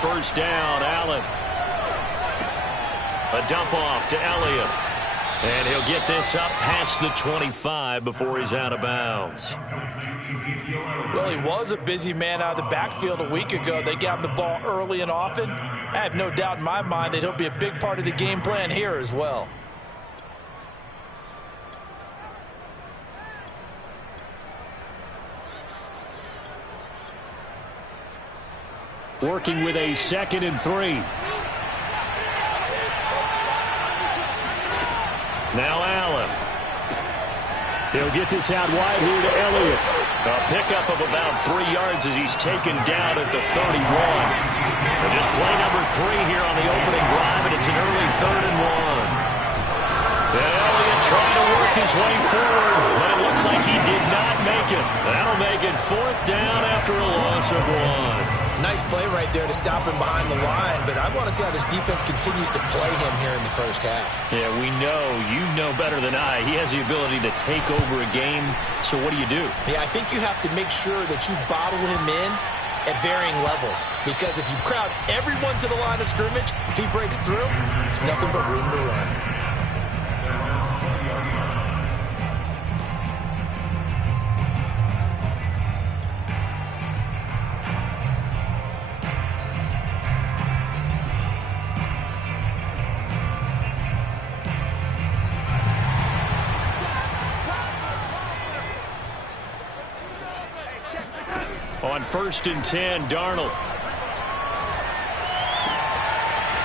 first down. Allen. A dump off to Elliott. And he'll get this up past the 25 before he's out of bounds. Well, he was a busy man out of the backfield a week ago. They got him the ball early and often. I have no doubt in my mind that he'll be a big part of the game plan here as well. Working with a 2nd and 3. Now Allen. He'll get this out wide here to Elliott. A pickup of about 3 yards as he's taken down at the 31. And just play number 3 here on the opening drive, and it's an early 3rd and 1. And Elliott trying to work his way forward, but it looks like he did not make it. That'll make it 4th down after a loss of 1. Nice play right there to stop him behind the line, but I want to see how this defense continues to play him here in the first half. Yeah, we know. You know better than I. He has the ability to take over a game, so what do you do? Yeah, I think you have to make sure that you bottle him in at varying levels, because if you crowd everyone to the line of scrimmage, if he breaks through, there's nothing but room to run. On 1st and 10, Darnold.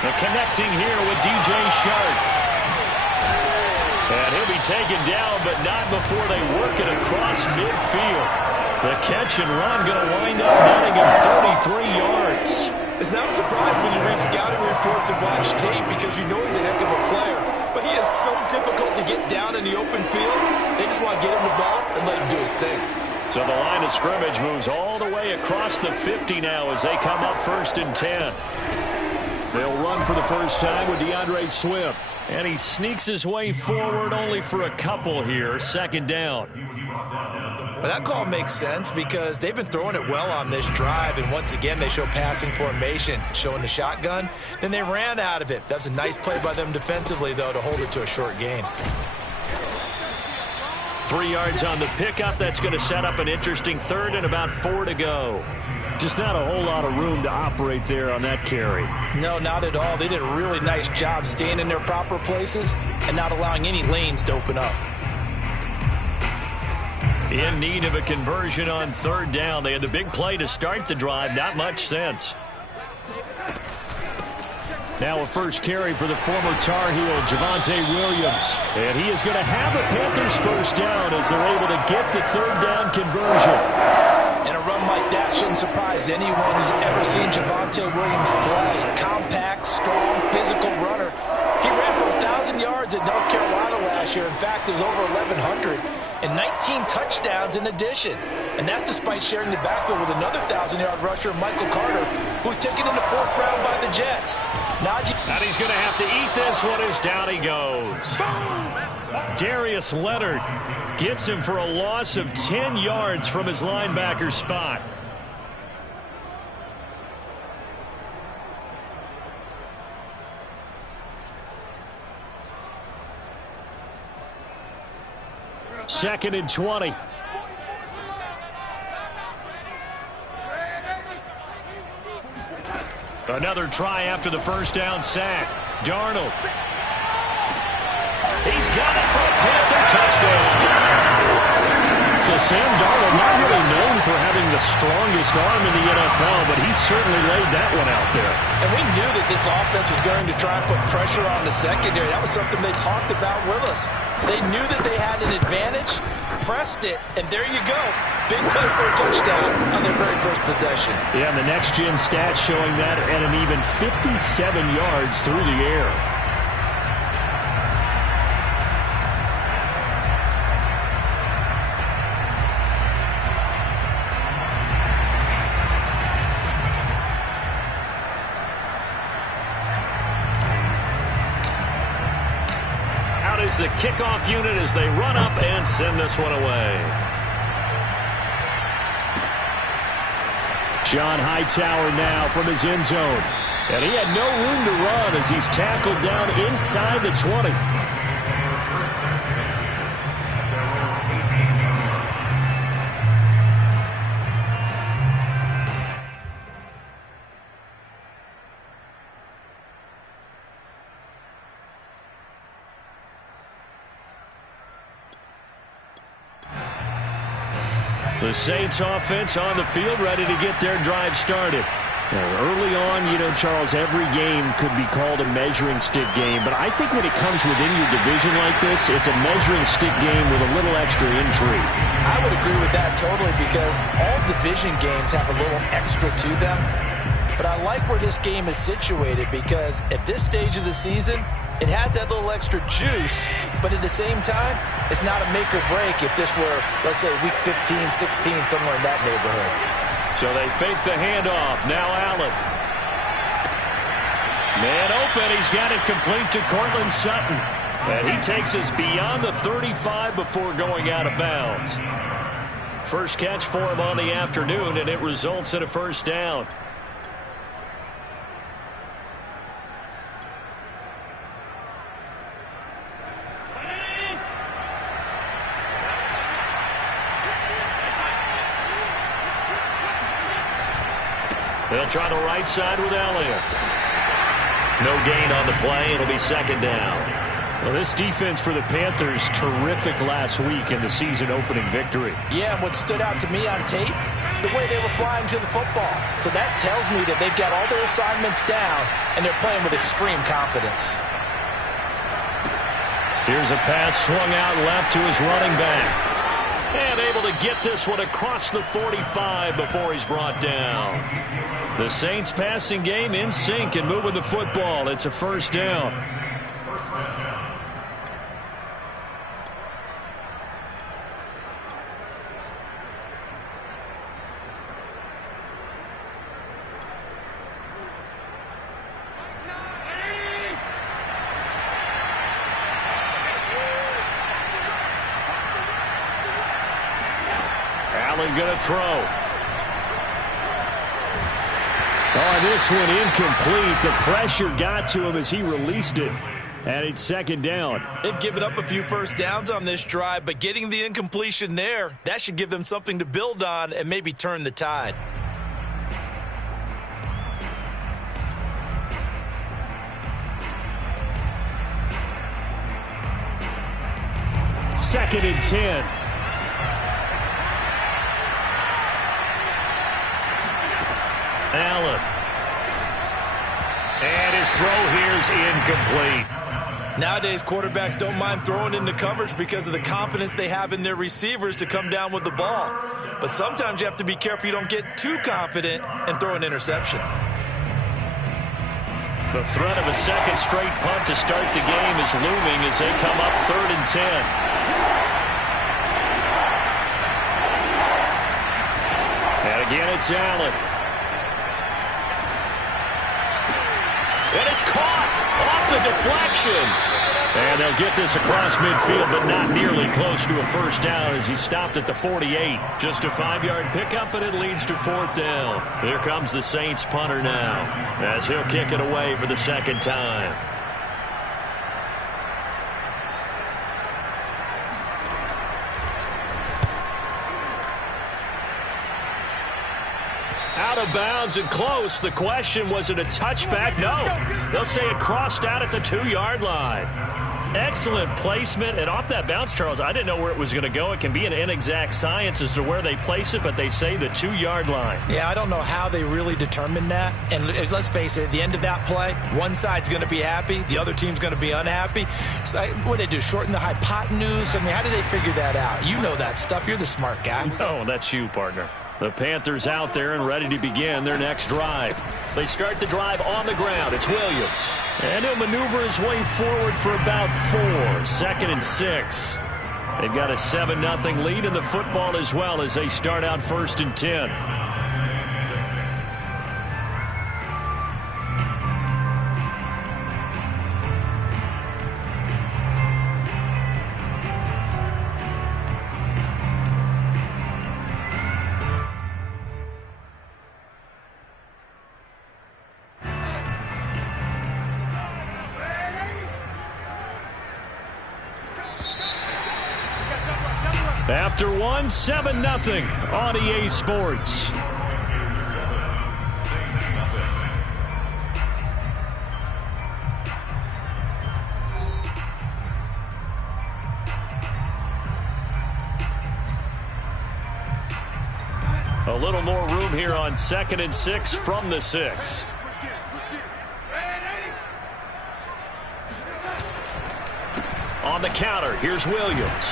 The connecting here with DJ Shark. And he'll be taken down, but not before they work it across midfield. The catch and run going to wind up netting him 33 yards. It's not a surprise when you read scouting reports and watch tape, because you know he's a heck of a player. But he is so difficult to get down in the open field. They just want to get him the ball and let him do his thing. So the line of scrimmage moves all the way across the 50 now as they come up 1st and 10. They'll run for the first time with DeAndre Swift. And he sneaks his way forward only for a couple here. 2nd down. But that call makes sense because they've been throwing it well on this drive, and once again they show passing formation, showing the shotgun. Then they ran out of it. That's a nice play by them defensively, though, to hold it to a short gain. 3 yards on the pickup. That's going to set up an interesting 3rd and about 4 to go. Just not a whole lot of room to operate there on that carry. No, not at all. They did a really nice job staying in their proper places and not allowing any lanes to open up. In need of a conversion on 3rd down. They had the big play to start the drive. Not much sense. Now a first carry for the former Tar Heel, Javonte Williams. And he is going to have a Panthers first down as they're able to get the 3rd down conversion. And a run like that shouldn't surprise anyone who's ever seen Javonte Williams play. Compact, strong, physical runner. He ran for 1,000 yards at North Carolina last year. In fact, it was over 1,100. And 19 touchdowns in addition. And that's despite sharing the backfield with another 1,000-yard rusher, Michael Carter, who's taken in the 4th round by the Jets. And he's going to have to eat this one as down he goes. Darius Leonard gets him for a loss of 10 yards from his linebacker spot. Second and 20. Another try after the first down sack. Darnold. He's got it for a Panther touchdown. So Sam Darnold, not really known for having the strongest arm in the NFL, but he certainly laid that one out there. And we knew that this offense was going to try and put pressure on the secondary. That was something they talked about with us. They knew that they had an advantage, pressed it, and there you go. Big play for a touchdown on their very first possession. Yeah, and the next-gen stats showing that at an even 57 yards through the air. Out is the kickoff unit as they run up and send this one away. John Hightower now from his end zone. And he had no room to run as he's tackled down inside the 20. The Saints offense on the field, ready to get their drive started. Early on, you know, Charles, every game could be called a measuring stick game. But I think when it comes within your division like this, it's a measuring stick game with a little extra intrigue. I would agree with that totally because all division games have a little extra to them. But I like where this game is situated because at this stage of the season, it has that little extra juice, but at the same time, it's not a make or break if this were, let's say, week 15, 16, somewhere in that neighborhood. So they fake the handoff. Now Allen. Man open. He's got it complete to Courtland Sutton. And he takes us beyond the 35 before going out of bounds. First catch for him on the afternoon, and it results in a first down. They'll try the right side with Elliott. No gain on the play. It'll be second down. Well, this defense for the Panthers, terrific last week in the season-opening victory. Yeah, and what stood out to me on tape, the way they were flying to the football. So that tells me that they've got all their assignments down, and they're playing with extreme confidence. Here's a pass swung out left to his running back. And able to get this one across the 45 before he's brought down. The Saints passing game in sync and moving the football. It's a first down. Allen going to throw. Oh, this one incomplete. The pressure got to him as he released it. And it's second down. They've given up a few first downs on this drive, but getting the incompletion there, that should give them something to build on and maybe turn the tide. Second and 10. Allen. And his throw here's incomplete. Nowadays, quarterbacks don't mind throwing into coverage because of the confidence they have in their receivers to come down with the ball. But sometimes you have to be careful you don't get too confident and throw an interception. The threat of a second straight punt to start the game is looming as they come up 3rd and 10. And again, it's Allen. And it's caught off the deflection. And they'll get this across midfield, but not nearly close to a first down as he stopped at the 48. Just a 5-yard pickup, and it leads to 4th down. Here comes the Saints punter now as he'll kick it away for the second time. Out of bounds and close. The question, was it a touchback? No. They'll say it crossed out at the 2-yard line. Excellent placement. And off that bounce, Charles, I didn't know where it was going to go. It can be an inexact science as to where they place it, but they say the 2-yard line. Yeah, I don't know how they really determined that. And let's face it, at the end of that play, one side's going to be happy, the other team's going to be unhappy. So what did they do, shorten the hypotenuse? I mean, how did they figure that out? You know that stuff. You're the smart guy. No, that's you, partner. The Panthers out there and ready to begin their next drive. They start the drive on the ground. It's Williams. And he'll maneuver his way forward for about 4. 2nd and 6. They've got a 7-0 lead in the football as well as they start out 1st and 10. After one, 7-0 on EA Sports. A little more room here on 2nd and 6 from the 6. On the counter, here's Williams.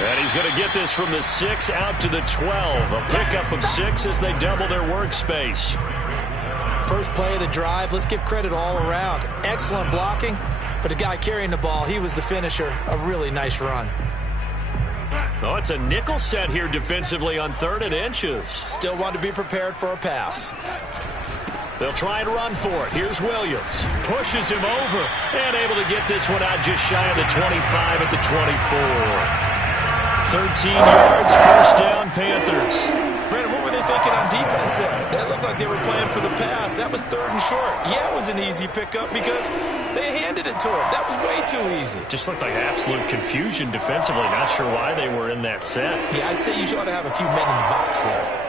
And he's going to get this from the 6 out to the 12. A pickup of 6 as they double their workspace. First play of the drive, let's give credit all around. Excellent blocking, but the guy carrying the ball, he was the finisher. A really nice run. Oh, it's a nickel set here defensively on 3rd and inches. Still want to be prepared for a pass. They'll try and run for it. Here's Williams. Pushes him over and able to get this one out just shy of the 25 at the 24. 13 yards, first down, Panthers. Brandon, what were they thinking on defense there? That looked like they were playing for the pass. That was 3rd and short. Yeah, it was an easy pickup because they handed it to him. That was way too easy. Just looked like absolute confusion defensively. Not sure why they were in that set. Yeah, I'd say you ought to have a few men in the box there.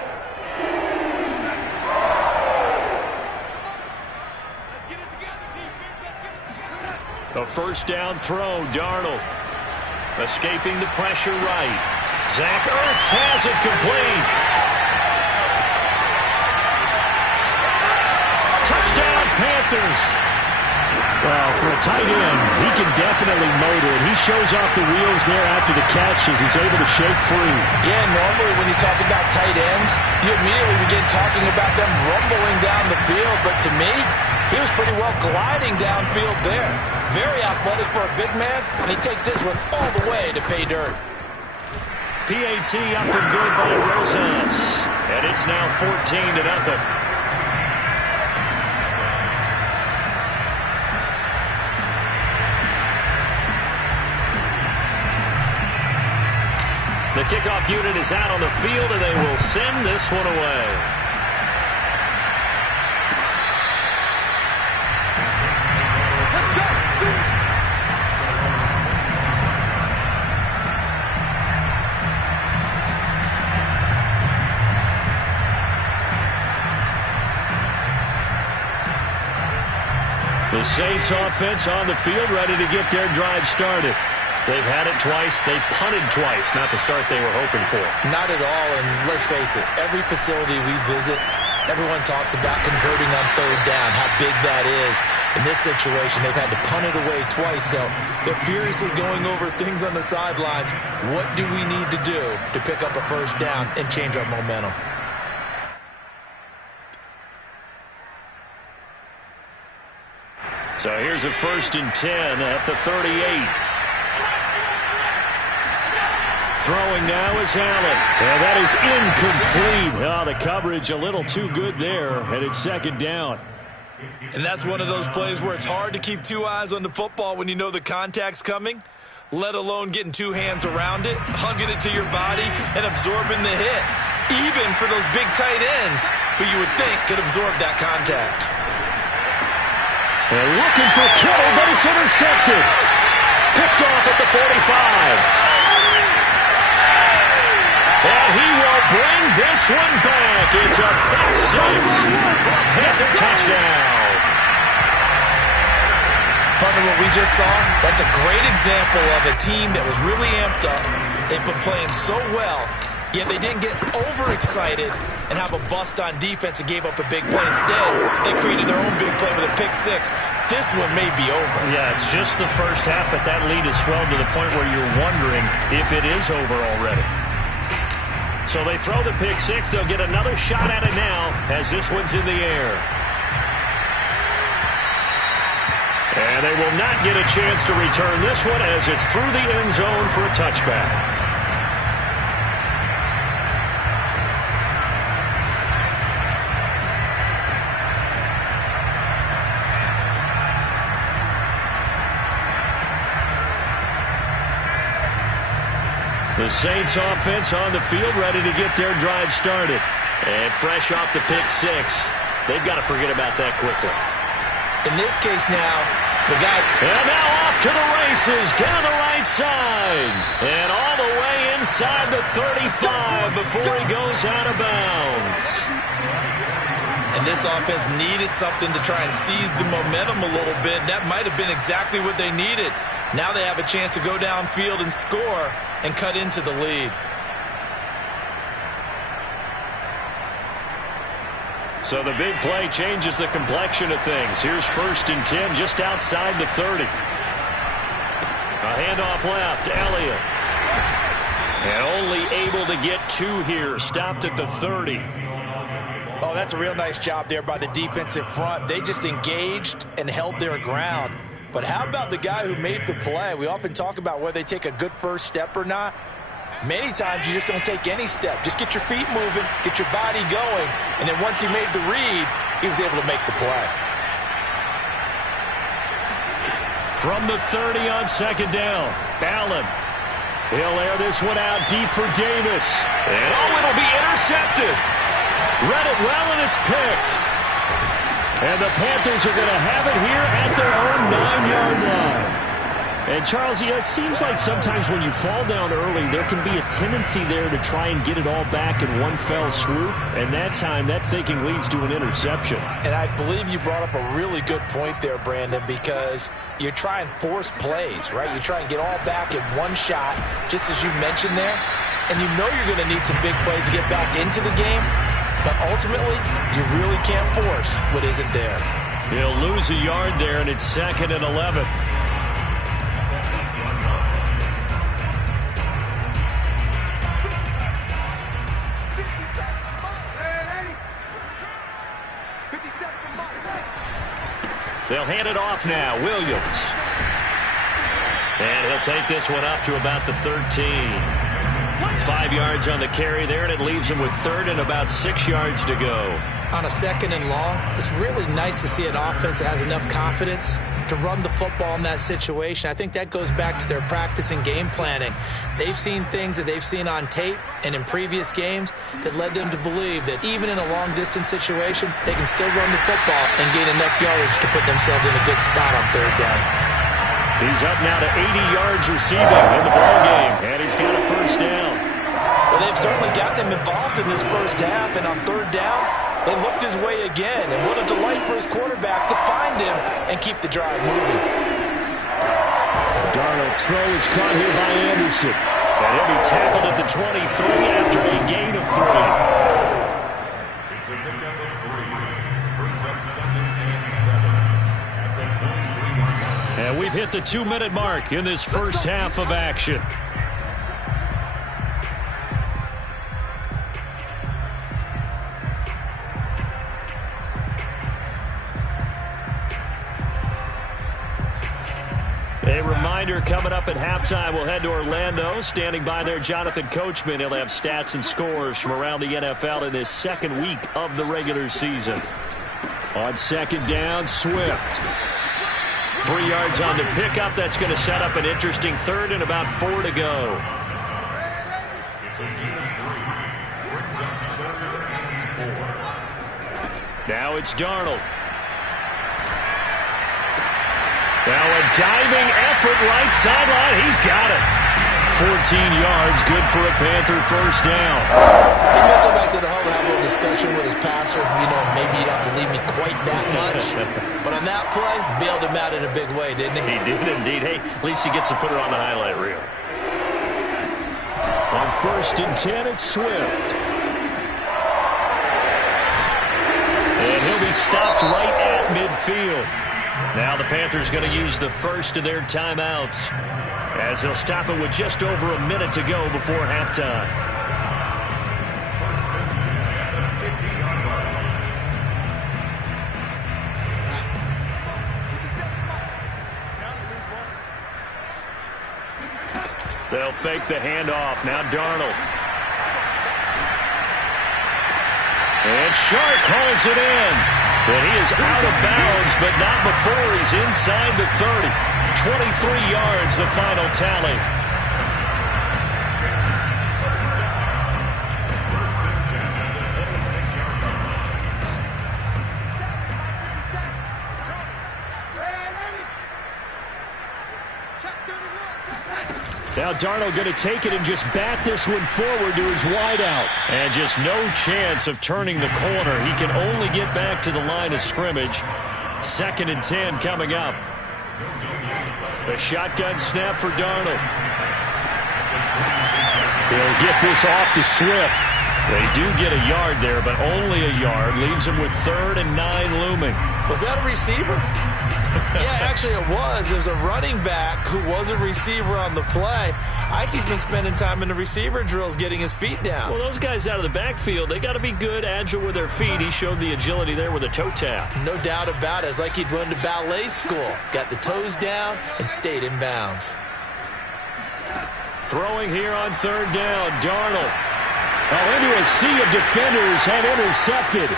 A first down throw, Darnold. Escaping the pressure right. Zach Ertz has it complete. Touchdown, Panthers. Well, for a tight end, he can definitely motor it. He shows off the wheels there after the catch as he's able to shake free. Yeah, normally when you talk about tight ends, you immediately begin talking about them rumbling down the field. But to me, he was pretty well gliding downfield there. Very athletic for a big man, and he takes this one all the way to pay dirt. PAT up and good by Rosas. And it's now 14-0. The kickoff unit is out on the field, and they will send this one away. The Saints offense on the field, ready to get their drive started. They've had it twice. They've punted twice. Not the start they were hoping for. Not at all, and let's face it, every facility we visit, everyone talks about converting on 3rd down, how big that is. In this situation, they've had to punt it away twice, so they're furiously going over things on the sidelines. What do we need to do to pick up a first down and change our momentum? So here's a 1st and 10 at the 38. Throwing now is Allen. And that is incomplete. Oh, the coverage a little too good there. And it's 2nd down. And that's one of those plays where it's hard to keep 2 eyes on the football when you know the contact's coming, let alone getting 2 hands around it, hugging it to your body, and absorbing the hit. Even for those big tight ends who you would think could absorb that contact. They're looking for Kittle, but it's intercepted. Picked off at the 45. And he will bring this one back. It's a pick 6 for a Panther touchdown. Partner, what we just saw, that's a great example of a team that was really amped up. They've been playing so well, yet they didn't get overexcited and have a bust on defense and gave up a big play. Instead, they created their own big play with a pick 6. This one may be over. Yeah, it's just the first half, but that lead has swelled to the point where you're wondering if it is over already. So they throw the pick 6. They'll get another shot at it now as this one's in the air. And they will not get a chance to return this one as it's through the end zone for a touchback. The Saints offense on the field ready to get their drive started. And fresh off the pick 6, they've got to forget about that quickly. In this case now, And now off to the races down the right side. And all the way inside the 35 before he goes out of bounds. And this offense needed something to try and seize the momentum a little bit. That might have been exactly what they needed. Now they have a chance to go downfield and score and cut into the lead. So the big play changes the complexion of things. Here's 1st and 10 just outside the 30. A handoff left, Elliott. And only able to get 2 here. Stopped at the 30. Oh, that's a real nice job there by the defensive front. They just engaged and held their ground. But how about the guy who made the play? We often talk about whether they take a good first step or not. Many times you just don't take any step. Just get your feet moving, get your body going, and then once he made the read, he was able to make the play. From the 30 on 2nd down, Allen. He'll air this one out deep for Davis. And it'll be intercepted. Read it well, and it's picked. And the Panthers are going to have it here at their own 9-yard line. And, Charles, it seems like sometimes when you fall down early, there can be a tendency there to try and get it all back in one fell swoop. And that time, that thinking leads to an interception. And I believe you brought up a really good point there, Brandon, because you try and force plays, right? You try and get all back in one shot, just as you mentioned there. And you know you're going to need some big plays to get back into the game. But ultimately, you really can't force what isn't there. He'll lose a yard there, and it's 2nd and 11. They'll hand it off now. Williams. And he'll take this one up to about the 13. 5 yards on the carry there, and it leaves him with 3rd and about 6 yards to go. On a 2nd and long, it's really nice to see an offense that has enough confidence to run the football in that situation. I think that goes back to their practice and game planning. They've seen things that they've seen on tape and in previous games that led them to believe that even in a long-distance situation, they can still run the football and gain enough yardage to put themselves in a good spot on 3rd down. He's up now to 80 yards receiving in the ballgame, and he's got a 1st down. Well, they've certainly gotten him involved in this first half, and on 3rd down, they looked his way again. And what a delight for his quarterback to find him and keep the drive moving. Darnold's throw is caught here by Anderson. And he'll be tackled at the 23 after a gain of 3. It's a pickup of 3. Brings up 2nd and 7 at the 23-yard line. And we've hit the 2-minute mark in this first half of action. A reminder, coming up at halftime, we'll head to Orlando. Standing by there, Jonathan Coachman. He'll have stats and scores from around the NFL in this 2nd week of the regular season. On 2nd down, Swift. 3 yards on the pickup. That's going to set up an interesting 3rd and about 4 to go. It's a gain of 3. Brings up 3rd and 4. Now it's Darnold. Now a diving effort right sideline. He's got it. 14 yards, good for a Panther 1st down. He may go back to the huddle and have a little discussion with his passer. You know, maybe you don't have to leave me quite that much. But on that play, bailed him out in a big way, didn't he? He did indeed. Hey, at least he gets to put it on the highlight reel. On 1st and 10, it's Swift. And he'll be stopped right at midfield. Now the Panthers going to use the first of their timeouts as they'll stop it with just over a minute to go before halftime. They'll fake the handoff. Now Darnold. And Shark hauls it in. And he is out of bounds, but not before he's inside the 30. 23 yards, the final tally. Now Darnold going to take it and just bat this one forward to his wideout. And just no chance of turning the corner. He can only get back to the line of scrimmage. 2nd and 10 coming up. The shotgun snap for Darnold. He'll get this off to Swift. They do get a yard there, but only a yard. Leaves him with 3rd and 9 looming. Was that a receiver? Yeah, actually it was. It was a running back who was a receiver on the play. Ikey's been spending time in the receiver drills getting his feet down. Well, those guys out of the backfield, they got to be good, agile with their feet. He showed the agility there with a toe tap. No doubt about it. It's like he'd run to ballet school. Got the toes down and stayed in bounds. Throwing here on 3rd down, Darnold. Into a sea of defenders and intercepted.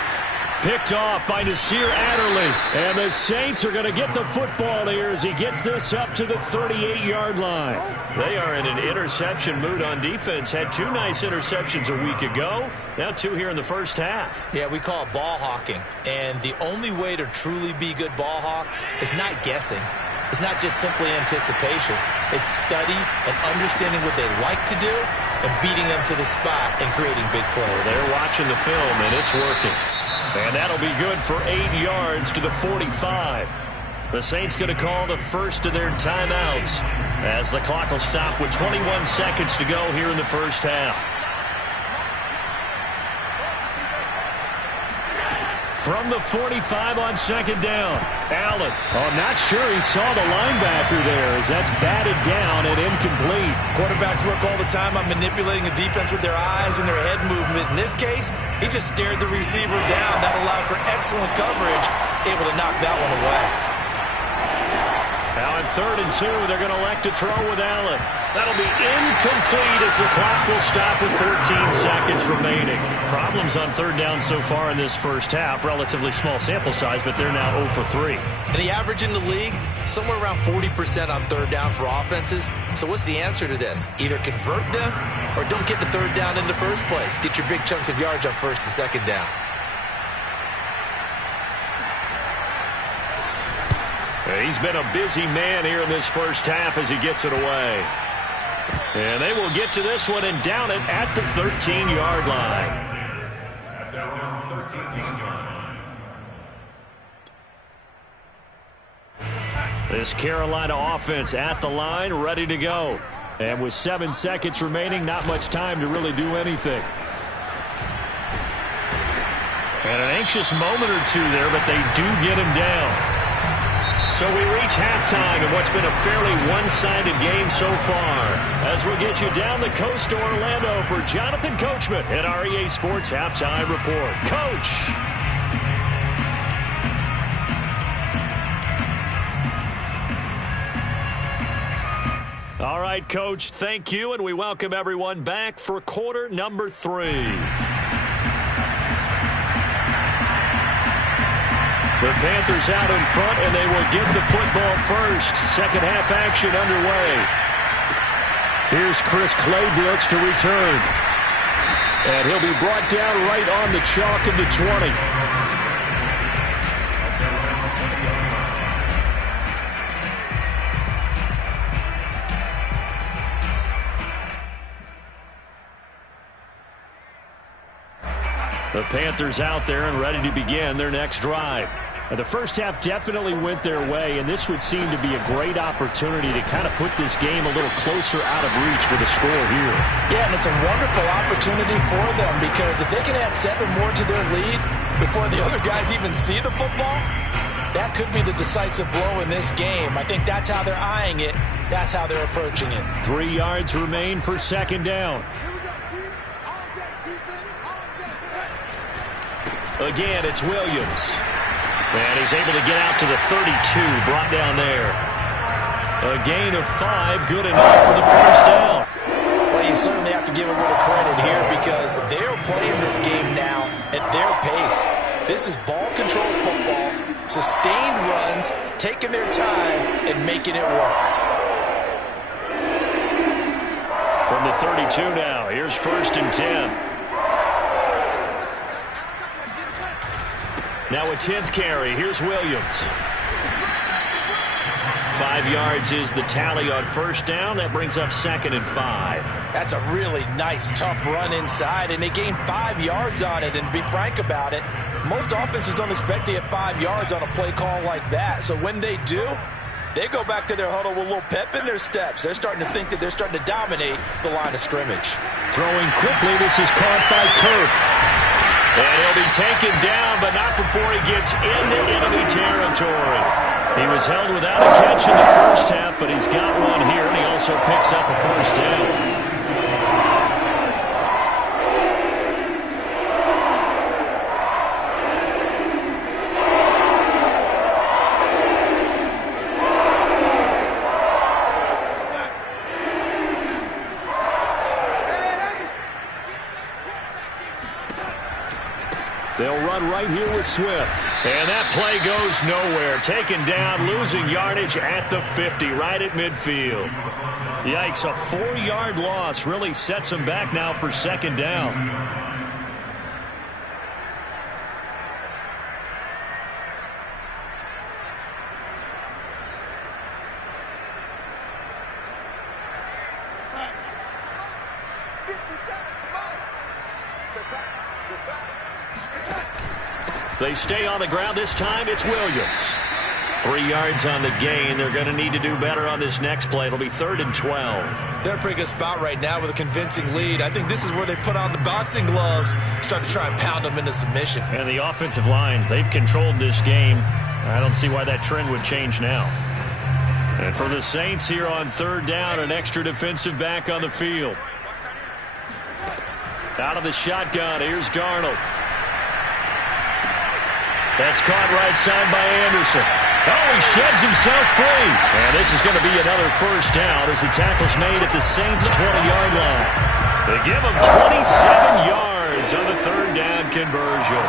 Picked off by Nasir Adderley. And the Saints are going to get the football here as he gets this up to the 38-yard line. They are in an interception mood on defense. Had 2 nice interceptions a week ago. Now 2 here in the first half. Yeah, we call it ball hawking. And the only way to truly be good ball hawks is not guessing. It's not just simply anticipation. It's study and understanding what they like to do and beating them to the spot and creating big plays. They're watching the film, and it's working. And that'll be good for 8 yards to the 45. The Saints going to call the first of their timeouts as the clock will stop with 21 seconds to go here in the first half. From the 45 on 2nd down, Allen. I'm not sure he saw the linebacker there as that's batted down and incomplete. Quarterbacks work all the time on manipulating a defense with their eyes and their head movement. In this case, he just stared the receiver down. That allowed for excellent coverage, able to knock that one away. Now on 3rd and 2, they're going to elect to throw with Allen. That'll be incomplete as the clock will stop with 14 seconds remaining. Problems on 3rd down so far in this first half. Relatively small sample size, but they're now 0 for 3. And the average in the league, somewhere around 40% on 3rd down for offenses. So what's the answer to this? Either convert them or don't get the 3rd down in the first place. Get your big chunks of yards on 1st and 2nd down. He's been a busy man here in this first half as he gets it away. And they will get to this one and down it at the 13-yard line. At their own 13-yard line. This Carolina offense at the line, ready to go. And with 7 seconds remaining, not much time to really do anything. And an anxious moment or two there, but they do get him down. So we reach halftime in what's been a fairly one-sided game so far. As we get you down the coast to Orlando for Jonathan Coachman at our EA Sports Halftime Report. Coach! All right, Coach, thank you, and we welcome everyone back for quarter number 3. The Panthers out in front, and they will get the football first. Second half action underway. Here's Chris Claybrooks to return. And he'll be brought down right on the chalk of the 20. The Panthers out there and ready to begin their next drive. And the first half definitely went their way, and this would seem to be a great opportunity to kind of put this game a little closer out of reach with a score here. Yeah, and it's a wonderful opportunity for them because if they can add 7 more to their lead before the other guys even see the football, that could be the decisive blow in this game. I think that's how they're eyeing it. That's how they're approaching it. 3 yards remain for 2nd down. Again, it's Williams. And he's able to get out to the 32, brought down there. A gain of 5, good enough for the first down. Well, you certainly have to give a little credit here because they're playing this game now at their pace. This is ball-controlled football, sustained runs, taking their time, and making it work. From the 32 now, here's 1st and 10. Now a 10th carry. Here's Williams. 5 yards is the tally on first down. That brings up 2nd and 5. That's a really nice, tough run inside, and they gained 5 yards on it. And to be frank about it, most offenses don't expect to get 5 yards on a play call like that. So when they do, they go back to their huddle with a little pep in their steps. They're starting to think that they're starting to dominate the line of scrimmage. Throwing quickly, this is caught by Kirk. And he'll be taken down, but not before he gets into enemy territory. He was held without a catch in the first half, but he's got one here, and he also picks up a first down. They'll run right here with Swift. And that play goes nowhere. Taken down, losing yardage at the 50, right at midfield. Yikes, a 4-yard loss really sets him back now for 2nd down. They stay on the ground. This time it's Williams. 3 yards on the gain. They're going to need to do better on this next play. It'll be 3rd and 12. They're in a pretty good spot right now with a convincing lead. I think this is where they put on the boxing gloves, start to try and pound them into submission. And the offensive line, they've controlled this game. I don't see why that trend would change now. And for the Saints here on 3rd down, an extra defensive back on the field. Out of the shotgun, here's Darnold. That's caught right side by Anderson. Oh, he sheds himself free. And this is going to be another first down as the tackle's made at the Saints' 20-yard line. They give him 27 yards on the 3rd down conversion.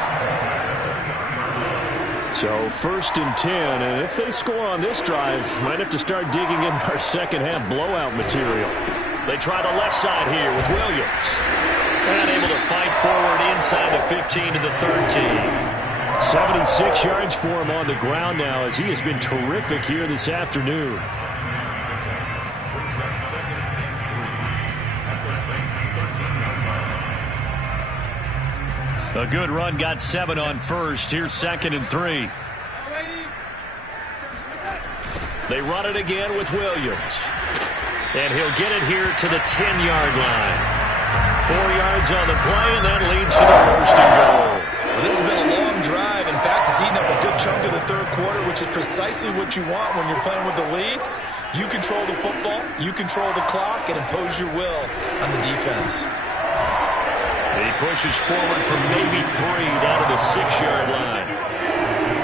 So 1st and 10, and if they score on this drive, might have to start digging in our second half blowout material. They try the left side here with Williams. And able to fight forward inside the 15 to the 13. 76 yards for him on the ground now as he has been terrific here this afternoon. Brings up 2nd and 3 at the Saints' 13-yard line. A good run, got 7 on first. Here's 2nd and 3. They run it again with Williams. And he'll get it here to the 10-yard line. 4 yards on the play, and that leads to the 1st and goal. Well, this has been a long drive. In fact, it's eaten up a good chunk of the 3rd quarter, which is precisely what you want when you're playing with the lead. You control the football, you control the clock, and impose your will on the defense. He pushes forward from maybe 3 down to the 6-yard line.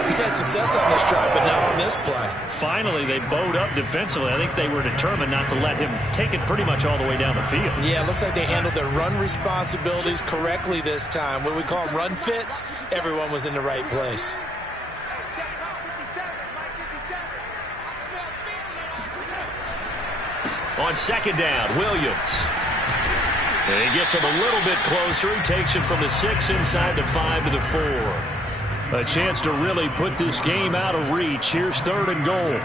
He's had success on this drive, but not on this play. Finally, they bowed up defensively. I think they were determined not to let him take it pretty much all the way down the field. Yeah, it looks like they handled their run responsibilities correctly this time. What we call run fits, everyone was in the right place. On 2nd down, Williams. And he gets him a little bit closer. He takes it from the 6 inside the 5 to the 4. A chance to really put this game out of reach. Here's 3rd and goal.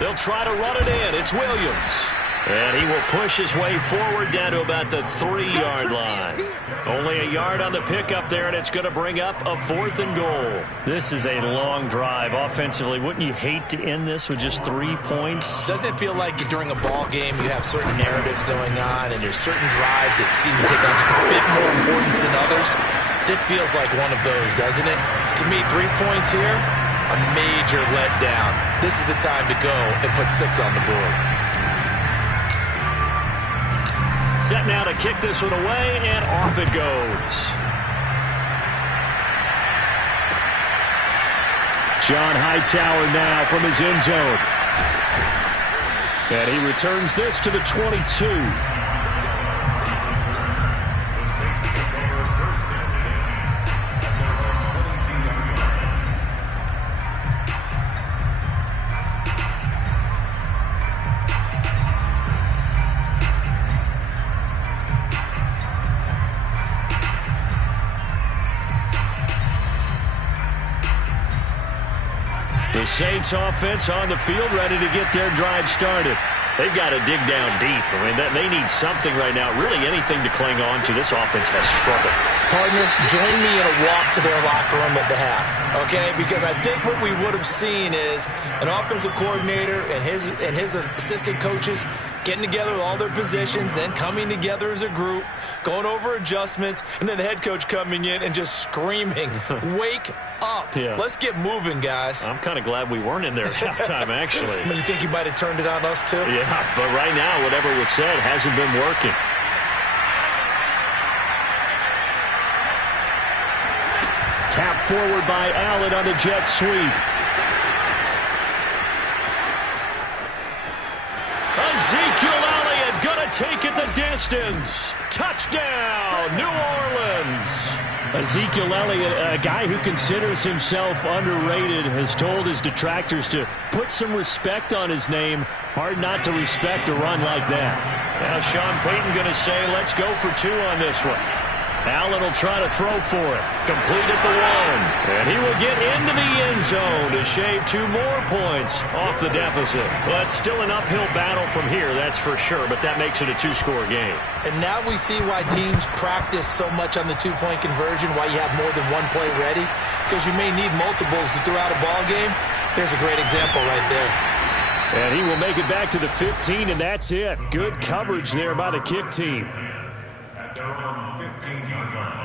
They'll try to run it in. It's Williams. And he will push his way forward down to about the 3-yard line. Only a yard on the pickup there, and it's going to bring up a 4th and goal. This is a long drive offensively. Wouldn't you hate to end this with just 3 points? Doesn't it feel like during a ball game you have certain narratives going on and there's certain drives that seem to take on just a bit more importance than others? This feels like one of those, doesn't it? To me, 3 points here, a major letdown. This is the time to go and put 6 on the board. Set now to kick this one away, and off it goes. John Hightower now from his end zone. And he returns this to the 22. The Saints offense on the field, ready to get their drive started. They've got to dig down deep. I mean, they need something right now, really anything to cling on to. This offense has struggled. Partner, join me in a walk to their locker room at the half, okay? Because I think what we would have seen is an offensive coordinator and his assistant coaches getting together with all their positions, then coming together as a group, going over adjustments, and then the head coach coming in and just screaming, wake up. Yeah. Let's get moving, guys. I'm kind of glad we weren't in there at halftime, actually. I mean, you think you might have turned it on us, too? Yeah, but right now, whatever was said hasn't been working. Tap forward by Allen on the jet sweep. Ezekiel Elliott going to take it the distance. Touchdown, New Orleans. Ezekiel Elliott, a guy who considers himself underrated, has told his detractors to put some respect on his name. Hard not to respect a run like that. Now Sean Payton going to say, let's go for 2 on this one. Allen will try to throw for it. Complete at the 1. And he will get into the end zone to shave 2 more points off the deficit. Well, it's still an uphill battle from here, that's for sure, but that makes it a 2-score game. And now we see why teams practice so much on the 2-point conversion, why you have more than one play ready, because you may need multiples to throw out a ball game. There's a great example right there. And he will make it back to the 15, and that's it. Good coverage there by the kick team. At their own 15-yard line.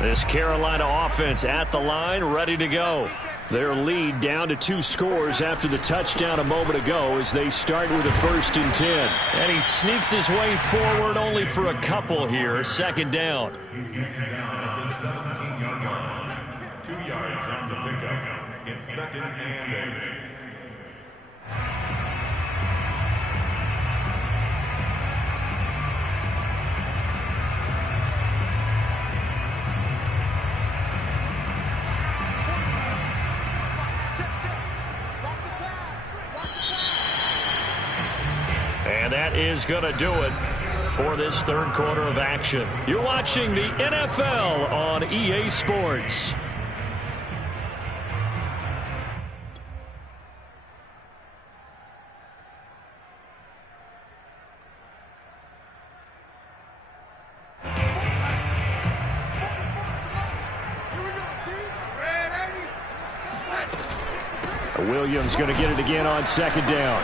This Carolina offense at the line, ready to go. Their lead down to 2 scores after the touchdown a moment ago as they start with a 1st and 10. And he sneaks his way forward only for a couple here. 2nd down. He's getting down at the 17-yard line. 2 yards on the pickup. It's 2nd and 8. And that is going to do it for this 3rd quarter of action. You're watching the NFL on EA Sports. Williams going to get it again on 2nd down.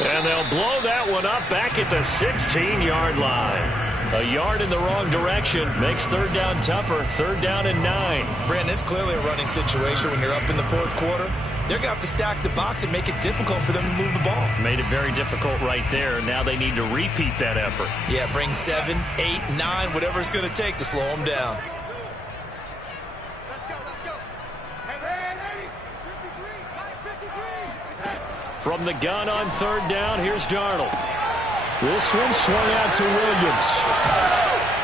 And they'll blow that one up back at the 16-yard line. A yard in the wrong direction makes 3rd down tougher. 3rd down and 9. Brandon, it's clearly a running situation when you're up in the 4th quarter. They're going to have to stack the box and make it difficult for them to move the ball. Made it very difficult right there. Now they need to repeat that effort. Yeah, bring 7, 8, 9, whatever it's going to take to slow them down. From the gun on 3rd down, here's Darnold. This one swung out to Williams.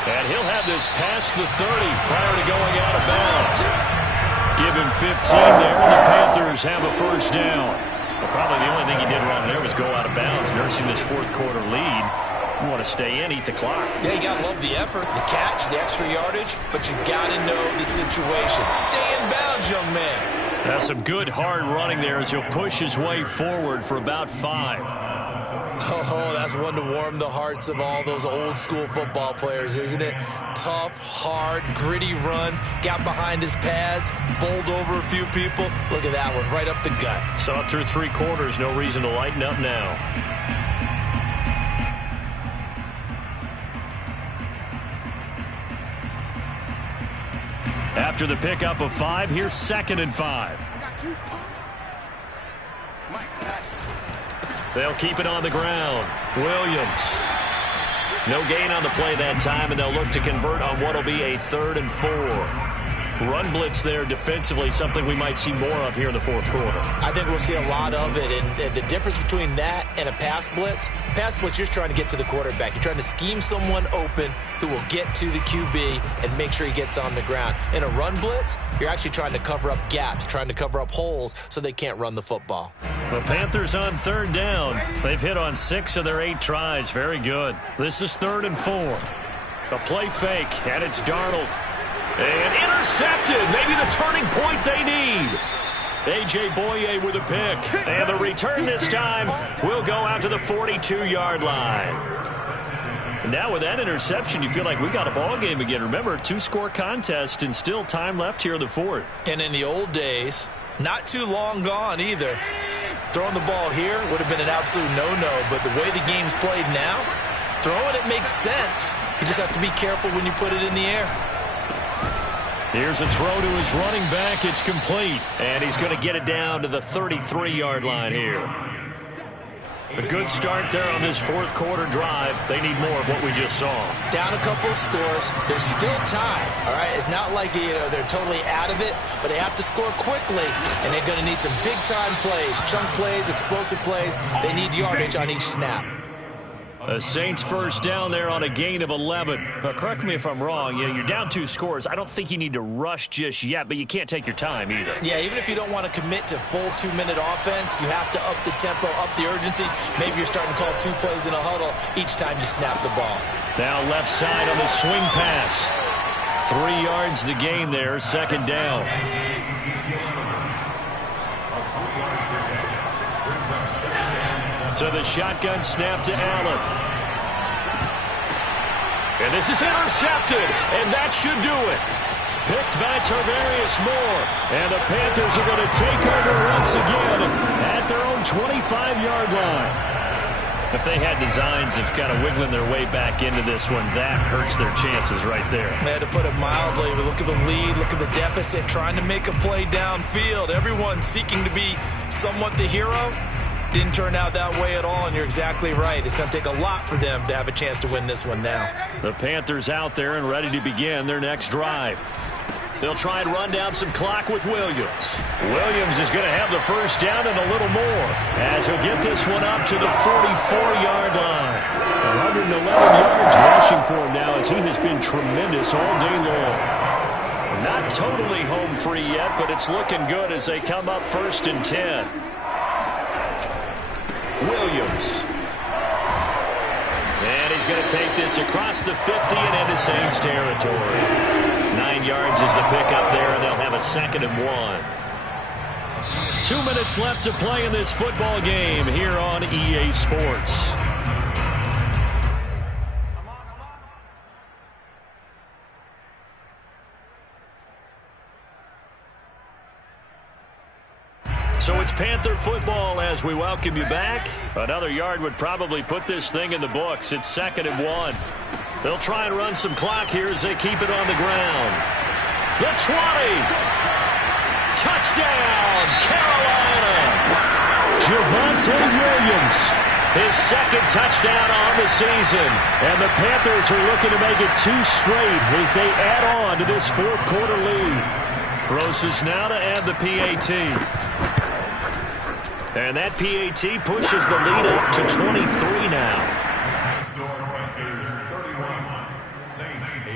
And he'll have this past the 30 prior to going out of bounds. Give him 15 there, and the Panthers have a 1st down. Well, probably the only thing he did wrong there was go out of bounds, nursing this 4th quarter lead. You want to stay in, eat the clock. Yeah, you got to love the effort, the catch, the extra yardage, but you got to know the situation. Stay in bounds, young man. That's some good hard running there as he'll push his way forward for about 5. Oh, that's one to warm the hearts of all those old school football players, isn't it? Tough, hard, gritty run, got behind his pads, bowled over a few people. Look at that one, right up the gut. Saw it through 3 quarters, no reason to lighten up now. After the pickup of 5, here's 2nd and 5. They'll keep it on the ground. Williams. No gain on the play that time, and they'll look to convert on what will be a 3rd and 4. run blitz there defensively, something we might see more of here in the fourth quarter. I think we'll see a lot of it, and the difference between that and a pass blitz, you're just trying to get to the quarterback. You're trying to scheme someone open who will get to the QB and make sure he gets on the ground. In a run blitz, you're actually trying to cover up gaps, trying to cover up holes so they can't run the football. The Panthers on third down. They've hit on 6 of their 8 tries. Very good. This is 3rd and 4. A play fake, and it's Darnold. And intercepted. Maybe the turning point they need. A.J. Boye with a pick. And the return this time will go out to the 42-yard line. And now with that interception, you feel like we got a ball game again. Remember, 2-score contest and still time left here in the fourth. And in the old days, not too long gone either, throwing the ball here would have been an absolute no-no. But the way the game's played now, throwing it makes sense. You just have to be careful when you put it in the air. Here's a throw to his running back. It's complete. And he's going to get it down to the 33-yard line here. A good start there on this fourth quarter drive. They need more of what we just saw. Down a couple of scores. There's still time. All right, it's not like they're totally out of it, but they have to score quickly, and they're going to need some big-time plays, chunk plays, explosive plays. They need yardage on each snap. The Saints first down there on a gain of 11. Correct me if I'm wrong. You're down 2 scores. I don't think you need to rush just yet, but you can't take your time either. Yeah, even if you don't want to commit to full 2-minute offense, you have to up the tempo, up the urgency. Maybe you're starting to call 2 plays in a huddle each time you snap the ball. Now left side on the swing pass. 3 yards the gain there, 2nd down. So the shotgun snap to Allen. And this is intercepted, and that should do it. Picked by Tarvarius Moore. And the Panthers are going to take over once again at their own 25-yard line. If they had designs of kind of wiggling their way back into this one, that hurts their chances right there. They had to put it mildly. Look at the lead, look at the deficit, trying to make a play downfield. Everyone seeking to be somewhat the hero. Didn't turn out that way at all, and you're exactly right. It's going to take a lot for them to have a chance to win this one now. The Panthers out there and ready to begin their next drive. They'll try and run down some clock with Williams. Williams is going to have the first down and a little more as he'll get this one up to the 44-yard line. 111 yards rushing for him now as he has been tremendous all day long. Not totally home free yet, but it's looking good as they come up 1st and 10. Williams. And he's going to take this across the 50 and into Saints territory. 9 yards is the pickup there, and they'll have a 2nd and 1. 2 minutes left to play in this football game here on EA Sports. So it's Panther football as we welcome you back. Another yard would probably put this thing in the books. It's 2nd and 1. They'll try and run some clock here as they keep it on the ground. The 20. Touchdown, Carolina. Javonte Williams, his 2nd touchdown on the season. And the Panthers are looking to make it 2 straight as they add on to this fourth quarter lead. Rosas now to add the PAT. And that PAT pushes the lead up to 23 now. Panthers 31, Saints 8.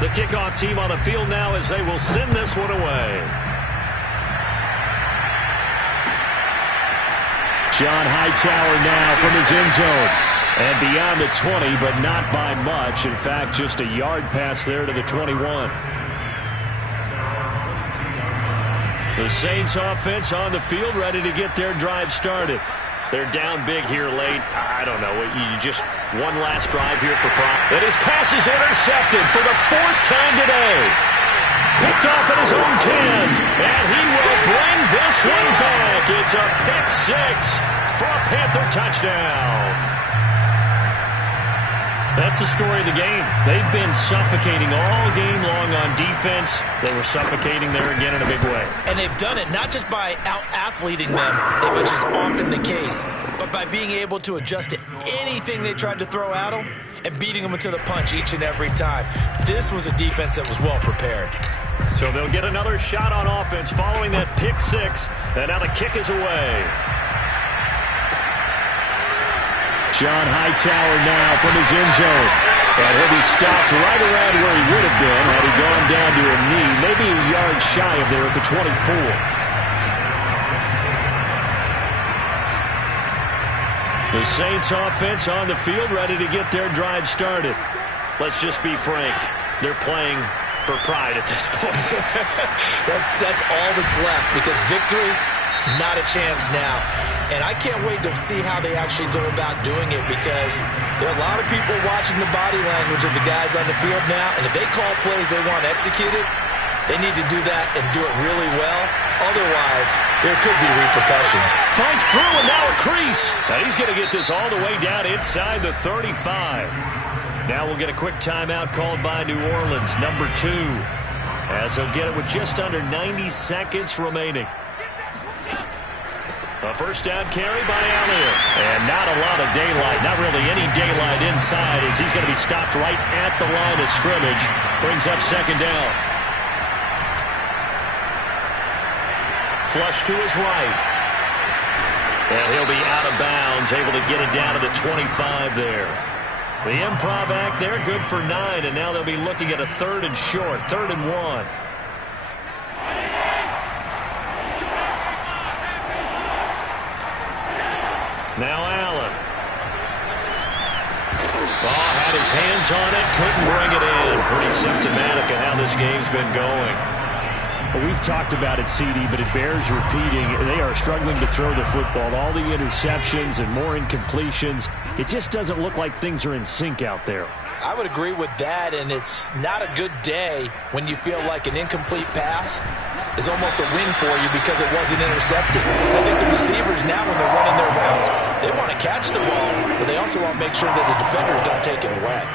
The kickoff team on the field now as they will send this one away. John Hightower now from his end zone. And beyond the 20, but not by much. In fact, just a yard pass there to the 21. The Saints offense on the field ready to get their drive started. They're down big here late. I don't know. You just one last drive here for Prop. And his pass is intercepted for the 4th time today. Picked off at his own 10. And he will bring this one back. It's a pick 6 for a Panther touchdown. That's the story of the game. They've been suffocating all game long on on defense, they were suffocating there again in a big way. And they've done it not just by out-athleting them, which is often the case, but by being able to adjust to anything they tried to throw at them and beating them to the punch each and every time. This was a defense that was well prepared. So they'll get another shot on offense following that pick six, and now the kick is away. John Hightower now from his end zone. And he'll be stopped right around where he would have been had he gone down to a knee, maybe a yard shy of there at the 24. The Saints offense on the field ready to get their drive started. Let's just be frank. They're playing for pride at this point. That's all that's left, because victory, not a chance now. And I can't wait to see how they actually go about doing it, because there are a lot of people watching the body language of the guys on the field now, and if they call plays they want executed, they need to do that and do it really well. Otherwise, there could be repercussions. Fights through, and now a crease. And he's going to get this all the way down inside the 35. Now we'll get a quick timeout called by New Orleans, number 2, as they'll get it with just under 90 seconds remaining. A first down carry by Elliott. And not a lot of daylight, not really any daylight inside, as he's going to be stopped right at the line of scrimmage. Brings up second down. Flush to his right. And he'll be out of bounds, able to get it down to the 25 there. The improv act there, good for 9, and now they'll be looking at a 3rd and short, 3rd and 1. Now Allen. Had his hands on it, couldn't bring it in. Pretty symptomatic of how this game's been going. Well, we've talked about it, CD, but it bears repeating. They are struggling to throw the football. All the interceptions and more incompletions. It just doesn't look like things are in sync out there. I would agree with that, and it's not a good day when you feel like an incomplete pass is almost a win for you because it wasn't intercepted. I think the receivers now, when they're running their routes, they want to catch the ball, but they also want to make sure that the defenders don't take it away.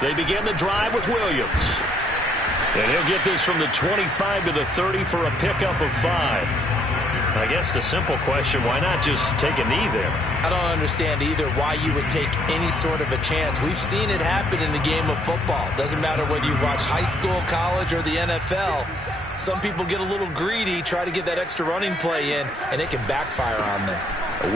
They begin the drive with Williams. And he'll get this from the 25 to the 30 for a pickup of 5. I guess the simple question, why not just take a knee there? I don't understand either why you would take any sort of a chance. We've seen it happen in the game of football. Doesn't matter whether you watch high school, college, or the NFL. Some people get a little greedy, try to get that extra running play in, and it can backfire on them.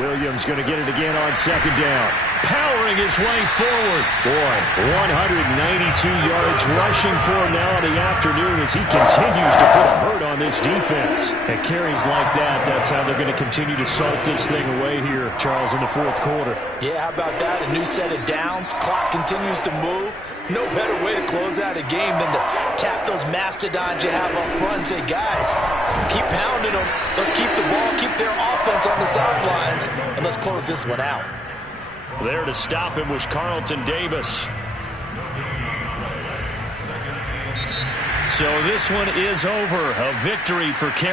Williams going to get it again on second down. Powering his way forward. Boy, 192 yards rushing for him now in the afternoon as he continues to put a hurt on this defense. And carries like that, that's how they're going to continue to salt this thing away here, Charles, in the fourth quarter. Yeah, how about that? A new set of downs. Clock continues to move. No better way to close out a game than to tap those mastodons you have up front and say, guys, keep pounding them. Let's keep the ball, keep their offense on the sidelines, and let's close this one out. There to stop him was Carlton Davis. So this one is over. A victory for Carolina.